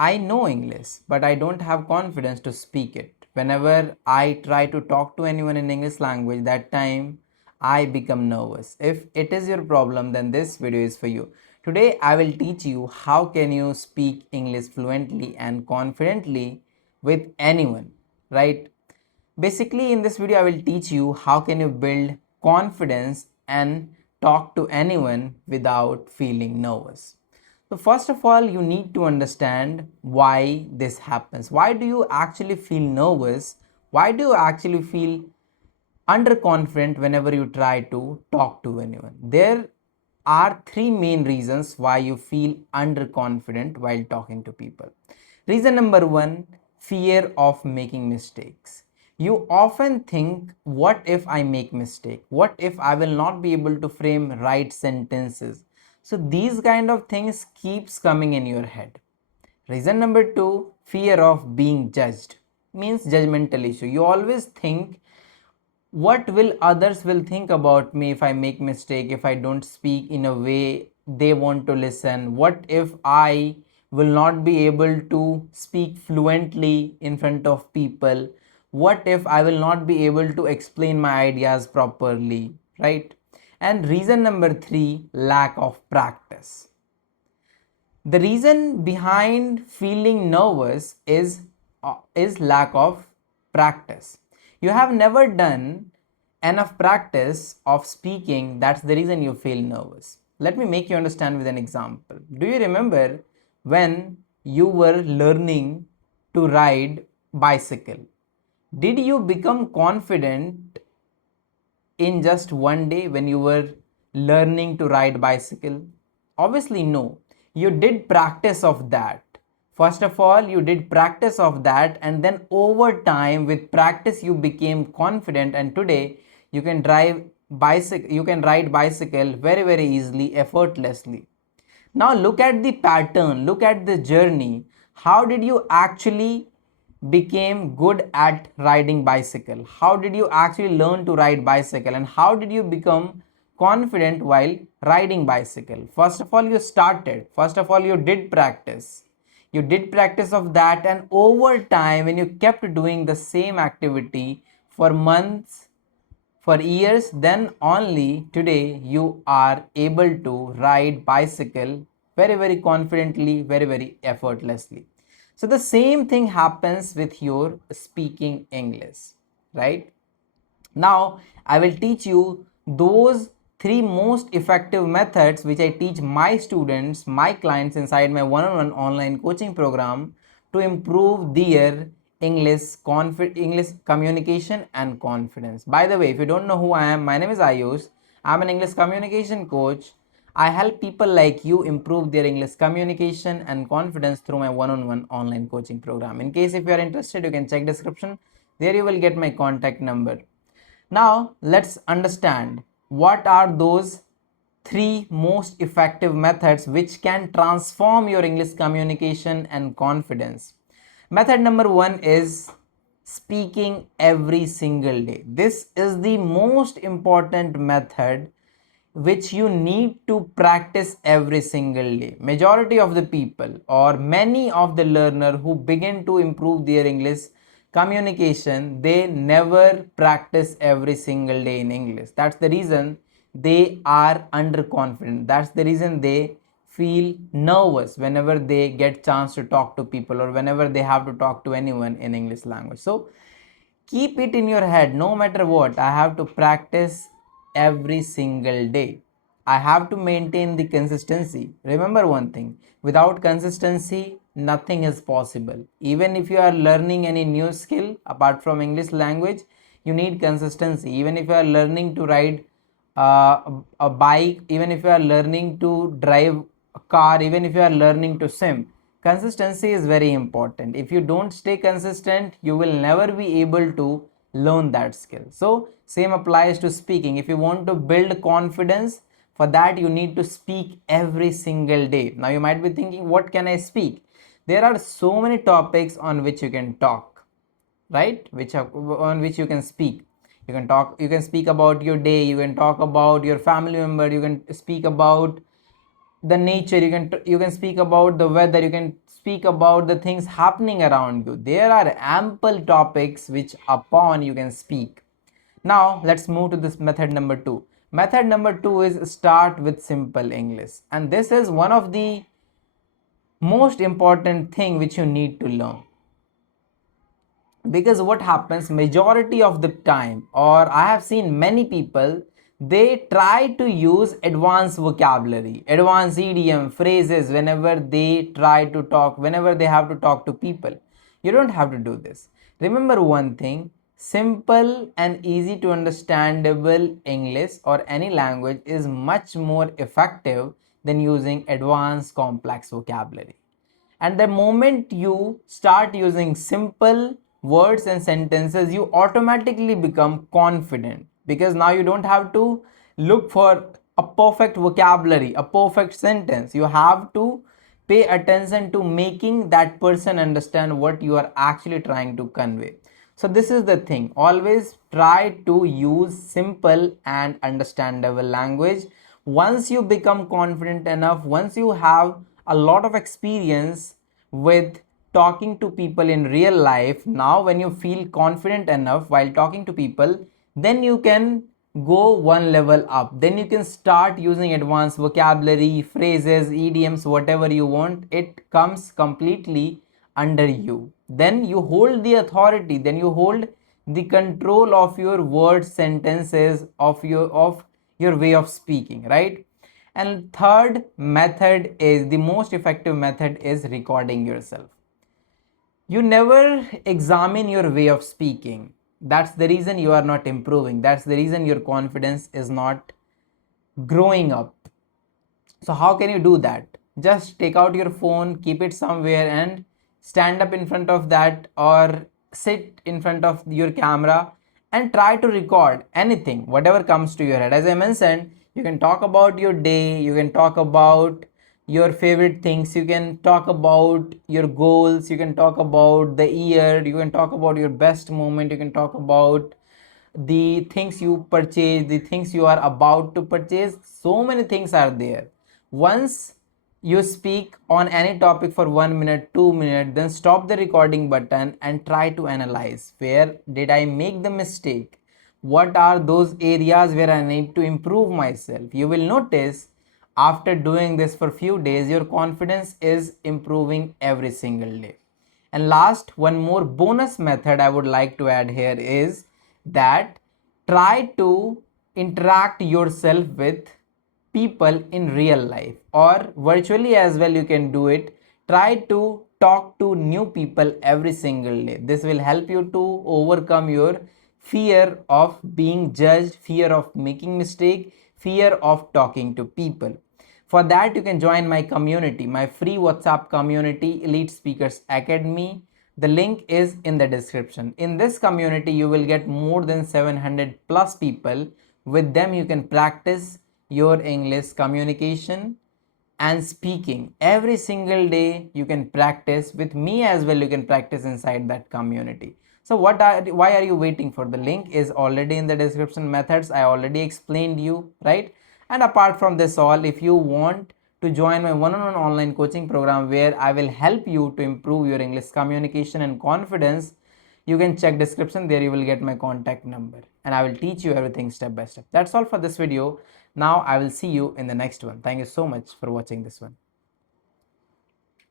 I know English, but I don't have confidence to speak it. Whenever I try to talk to anyone in English language, that time I become nervous. If it is your problem, then this video is for you. Today I will teach you how can you speak English fluently and confidently with anyone, right? Basically, in this video I will teach you how can you build confidence and talk to anyone without feeling nervous. So first of all, you need to understand why this happens. Why do you actually feel nervous? Why do you actually feel underconfident whenever you try to talk to anyone? There are three main reasons why you feel underconfident while talking to people. Reason number one, fear of making mistakes. You often think, what if I make mistake? What if I will not be able to frame right sentences? So these kind of things keeps coming in your head. Reason number two, fear of being judged, means judgmental issue. You always think, what will others will think about me if I make mistake, if I don't speak in a way they want to listen? What if I will not be able to speak fluently in front of people? What if I will not be able to explain my ideas properly, right? And reason number three, lack of practice. The reason behind feeling nervous is lack of practice. You have never done enough practice of speaking. That's the reason you feel nervous. Let me make you understand with an example. Do you remember when you were learning to ride bicycle? Did you become confident in just one day when you were learning to ride bicycle? Obviously no. You did practice of that. First of all, you did practice of that, and then over time with practice you became confident, and today you can ride bicycle very easily, effortlessly. Now look at the pattern, look at the journey. How did you actually became good at riding bicycle? How did you actually learn to ride bicycle, and how did you become confident while riding bicycle? First of all, you started. First of all, you did practice. You did practice of that, and over time when you kept doing the same activity for months, for years, then only today you are able to ride bicycle very confidently, very effortlessly. So the same thing happens with your speaking English, right? Now I will teach you those three most effective methods which I teach my students, my clients inside my one-on-one online coaching program to improve their English communication and confidence. By the way, if you don't know who I am, my name is Ayush. I'm an English communication coach. I help people like you improve their English communication and confidence through my one-on-one online coaching program. In case if you are interested, you can check description. There you will get my contact number. Now let's understand what are those three most effective methods which can transform your English communication and confidence. Method number one is speaking every single day. This is the most important method which you need to practice every single day. Majority of the people or many of the learner who begin to improve their English communication, they never practice every single day in English. That's the reason they are underconfident. That's the reason they feel nervous whenever they get chance to talk to people or whenever they have to talk to anyone in English language. So keep it in your head, no matter what, I have to practice every single day. I have to maintain the consistency. Remember one thing, without consistency, nothing is possible. Even if you are learning any new skill apart from English language, you need consistency. Even if you are learning to ride a bike, even if you are learning to drive a car, even if you are learning to swim, consistency is very important. If you don't stay consistent, you will never be able to learn that skill. So same applies to speaking. If you want to build confidence, for that you need to speak every single day. Now you might be thinking, what can I speak? There are so many topics on which you can talk, right? On which you can speak. You can talk, you can speak about your day, you can talk about your family member, you can speak about the nature, you can speak about the weather, you can speak about the things happening around you. There are ample topics which upon you can speak. Now let's move to this method number 2. Method number 2 is start with simple English, and this is one of the most important thing which you need to learn. Because what happens majority of the time, or I have seen many people, they try to use advanced vocabulary, advanced idiom phrases whenever they try to talk, whenever they have to talk to people. You don't have to do this. Remember one thing, simple and easy to understandable English or any language is much more effective than using advanced complex vocabulary. And the moment you start using simple words and sentences, you automatically become confident, because now you don't have to look for a perfect vocabulary, a perfect sentence. You have to pay attention to making that person understand what you are actually trying to convey. So this is the thing, always try to use simple and understandable language. Once you become confident enough, once you have a lot of experience with talking to people in real life, now when you feel confident enough while talking to people, then you can go one level up. Then you can start using advanced vocabulary, phrases, idioms, whatever you want. It comes completely under you. Then you hold the authority, then you hold the control of your words, sentences, of your way of speaking, right? And third method is the most effective method is recording yourself. You never examine your way of speaking. That's the reason you are not improving. That's the reason your confidence is not growing up. So how can you do that? Just take out your phone, keep it somewhere, and stand up in front of that, or sit in front of your camera and try to record anything, whatever comes to your head. As I mentioned, you can talk about your day, you can talk about your favorite things, you can talk about your goals, you can talk about the year, you can talk about your best moment, you can talk about the things you purchase, the things you are about to purchase. So many things are there. Once you speak on any topic for 1 minute, 2 minutes, then stop the recording button and try to analyze, where did I make the mistake, what are those areas where I need to improve myself. You will notice after doing this for few days, your confidence is improving every single day. And last, one more bonus method I would like to add here is that try to interact yourself with people in real life, or virtually as well. You can do it. Try to talk to new people every single day. This will help you to overcome your fear of being judged, fear of making mistake, fear of talking to people. For that, you can join my community, my free WhatsApp community, Elite Speakers Academy. The link is in the description. In this community, you will get more than 700 plus people. With them, you can practice your English communication and speaking. Every single day, you can practice. With me as well, you can practice inside that community. So why are you waiting for? The link is already in the description. Methods I already explained you, right? And apart from this all, if you want to join my one-on-one online coaching program where I will help you to improve your English communication and confidence, you can check description. There you will get my contact number and I will teach you everything step by step. That's all for this video. Now I will see you in the next one. Thank you so much for watching this one.